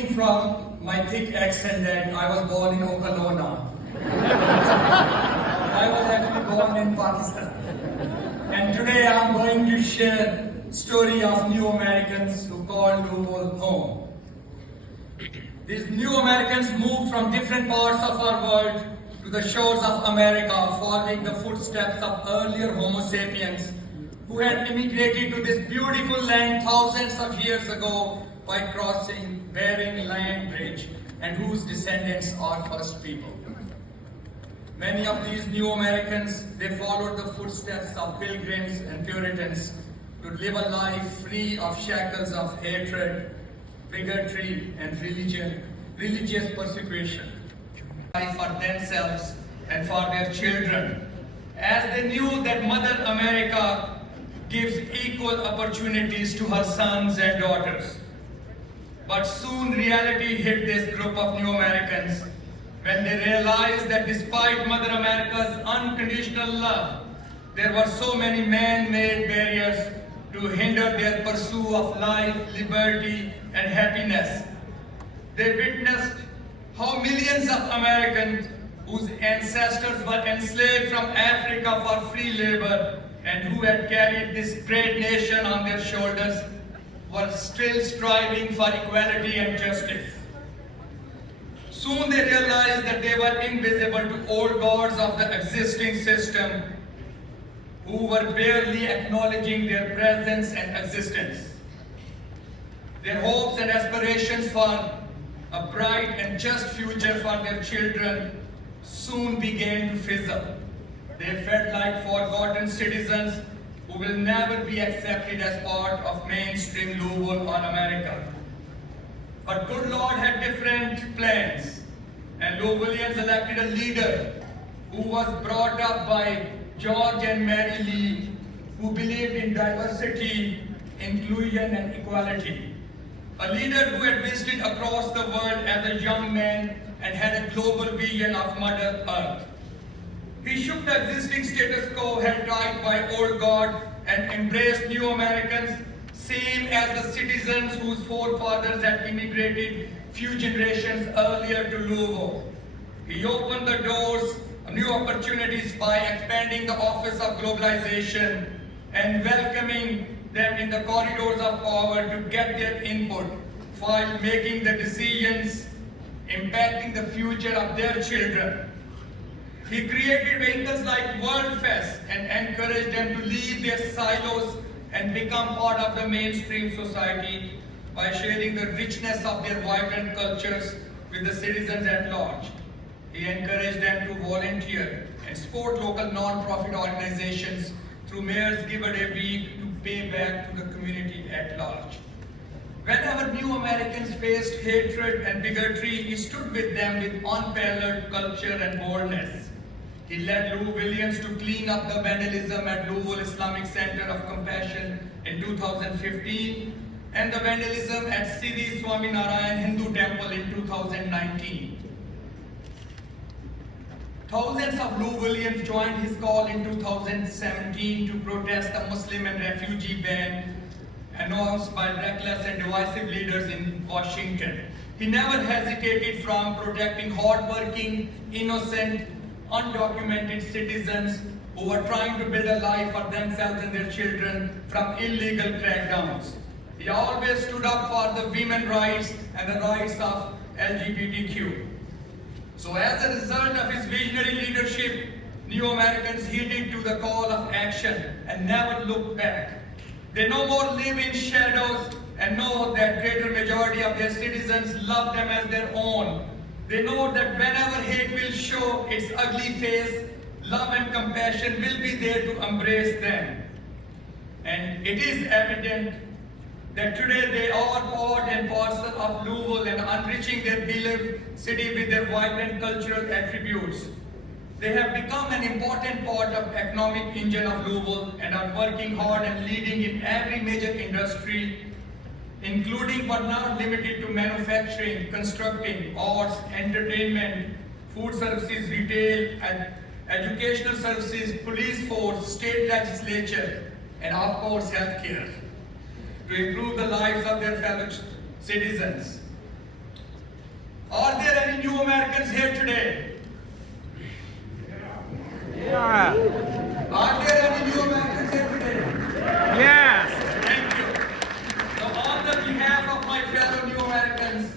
assuming from my thick accent that I was born in Oklahoma. I was actually born in Pakistan. And today I'm going to share story of new Americans who call Louisville home. These new Americans moved from different parts of our world to the shores of America, following the footsteps of earlier Homo sapiens who had immigrated to this beautiful land thousands of years ago by crossing Bering Land Bridge, and whose descendants are first people. Many of these new Americans, they followed the footsteps of pilgrims and Puritans to live a life free of shackles of hatred, bigotry, and religious persecution. Life for themselves and for their children, as they knew that Mother America gives equal opportunities to her sons and daughters. But soon reality hit this group of new Americans when they realized that despite Mother America's unconditional love, there were so many man-made barriers to hinder their pursuit of life, liberty, and happiness. They witnessed how millions of Americans whose ancestors were enslaved from Africa for free labor and who had carried this great nation on their shoulders were still striving for equality and justice. Soon they realized that they were invisible to old gods of the existing system who were barely acknowledging their presence and existence. Their hopes and aspirations for a bright and just future for their children soon began to fizzle. They felt like forgotten citizens who will never be accepted as part of mainstream Louisville or America. But good Lord had different plans, and Louisvillians elected a leader who was brought up by George and Mary Lee, who believed in diversity, inclusion, and equality. A leader who had visited across the world as a young man and had a global vision of Mother Earth. He shook the existing status quo held tight by old God and embraced new Americans, same as the citizens whose forefathers had immigrated few generations earlier to Louisville. He opened the doors of new opportunities by expanding the office of globalization and welcoming them in the corridors of power to get their input while making the decisions impacting the future of their children. He created vehicles like World Fest and encouraged them to leave their silos and become part of the mainstream society by sharing the richness of their vibrant cultures with the citizens at large. He encouraged them to volunteer and support local non-profit organizations through Mayor's Give a Day Week to pay back to the community at large. Whenever new Americans faced hatred and bigotry, he stood with them with unparalleled culture and boldness. He led Louisvillians to clean up the vandalism at Louisville Islamic Center of Compassion in 2015 and the vandalism at Sri Swaminarayan Hindu Temple in 2019. Thousands of Louisvillians joined his call in 2017 to protest the Muslim and refugee ban announced by reckless and divisive leaders in Washington. He never hesitated from protecting hardworking, innocent, undocumented citizens who were trying to build a life for themselves and their children from illegal crackdowns. He always stood up for the women's rights and the rights of LGBTQ. So as a result of his visionary leadership, new Americans heeded to the call of action and never looked back. They no more live in shadows and know that greater majority of their citizens love them as their own. They know that whenever hate will show its ugly face, love and compassion will be there to embrace them. And it is evident that today they are part and parcel of Louisville and enriching their beloved city with their vibrant cultural attributes. They have become an important part of economic engine of Louisville and are working hard and leading in every major industry, including but not limited to manufacturing, constructing, arts, entertainment, food services, retail, and educational services, police force, state legislature, and of course healthcare, to improve the lives of their fellow citizens. Are there any new Americans here today? Yeah. Are there any new Americans here today? Yes. Thank you. So on the behalf of my fellow new Americans,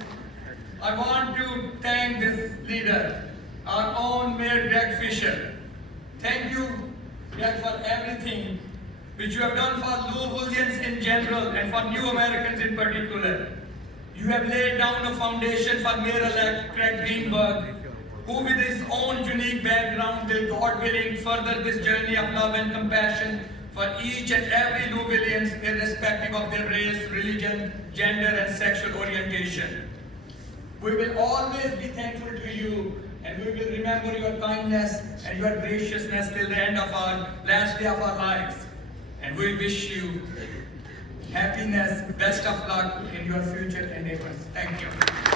I want to thank this leader, our own Mayor Greg Fischer. Thank you, Greg, for everything which you have done for Louisvillians in general and for new Americans in particular. You have laid down a foundation for Mayor-elect Craig Greenberg, who with his own unique background will, God willing, further this journey of love and compassion for each and every Louisvillians, irrespective of their race, religion, gender, and sexual orientation. We will always be thankful to you, and we will remember your kindness and your graciousness till the end of our last day of our lives. And we wish you happiness, best of luck in your future endeavors. Thank you.